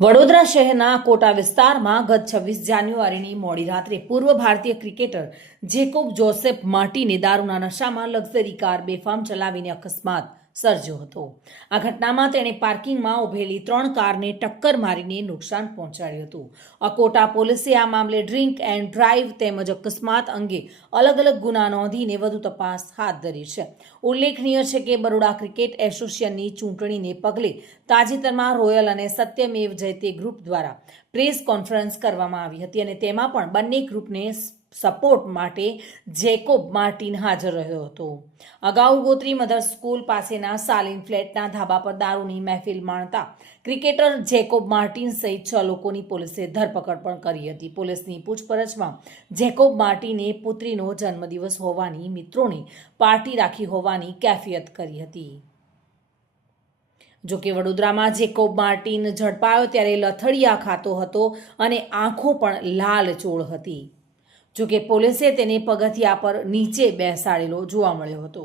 વડોદરા શહેરના કોટા વિસ્તારમાં ગત 26 જાન્યુઆરીની મોડી રાત્રે પૂર્વ ભારતીય ક્રિકેટર જેકોબ જોસેફ માર્ટિને દારૂના નશામાં લક્ઝરી કાર બેફામ ચલાવીને અકસ્માત સર્જ્યો હતો। આ ઘટનામાં તેણે પાર્કિંગમાં ઊભેલી 3 કારને ટક્કર મારીને નુકસાન પહોંચાડ્યું હતું। કોટા પોલીસે આ મામલે ડ્રિંક એન્ડ ડ્રાઈવ તેમજ અકસ્માત અંગે અલગ અલગ ગુના નોંધીને વધુ તપાસ હાથ ધરી છે। ઉલ્લેખનીય છે કે બરોડા ક્રિકેટ એસોસિએશનની ચૂંટણીને પગલે તાજેતરમાં રોયલ અને સત્યમેવ જયતે ગ્રુપ દ્વારા પ્રેસ કોન્ફરન્સ કરવામાં આવી હતી અને તેમાં પણ બંને ગ્રુપને સપોર્ટ માટે જેકોબ માર્ટિન હાજર રહ્યો હતો। અગાઉ ગોત્રી મધર સ્કૂલ પાસેના સાલિન ફ્લેટના ધાબા પર દારૂની મહેફિલ માણતા ક્રિકેટર જેકોબ માર્ટિન સહિત 6 લોકોની પોલીસે ધરપકડ પણ કરી હતી। પોલીસની પૂછપરછમાં જેકોબ માર્ટિને પુત્રીનો જન્મદિવસ હોવાની મિત્રોને પાર્ટી રાખી હોવાની કેફિયત કરી હતી। જોકે વડોદરામાં જેકોબ માર્ટિન ઝડપાયો ત્યારે લથડિયા ખાતો હતો અને આંખો પણ લાલચોળ હતી। જોકે પોલીસે તેને પગથિયા પર નીચે બેસાડેલો જોવા મળ્યો હતો।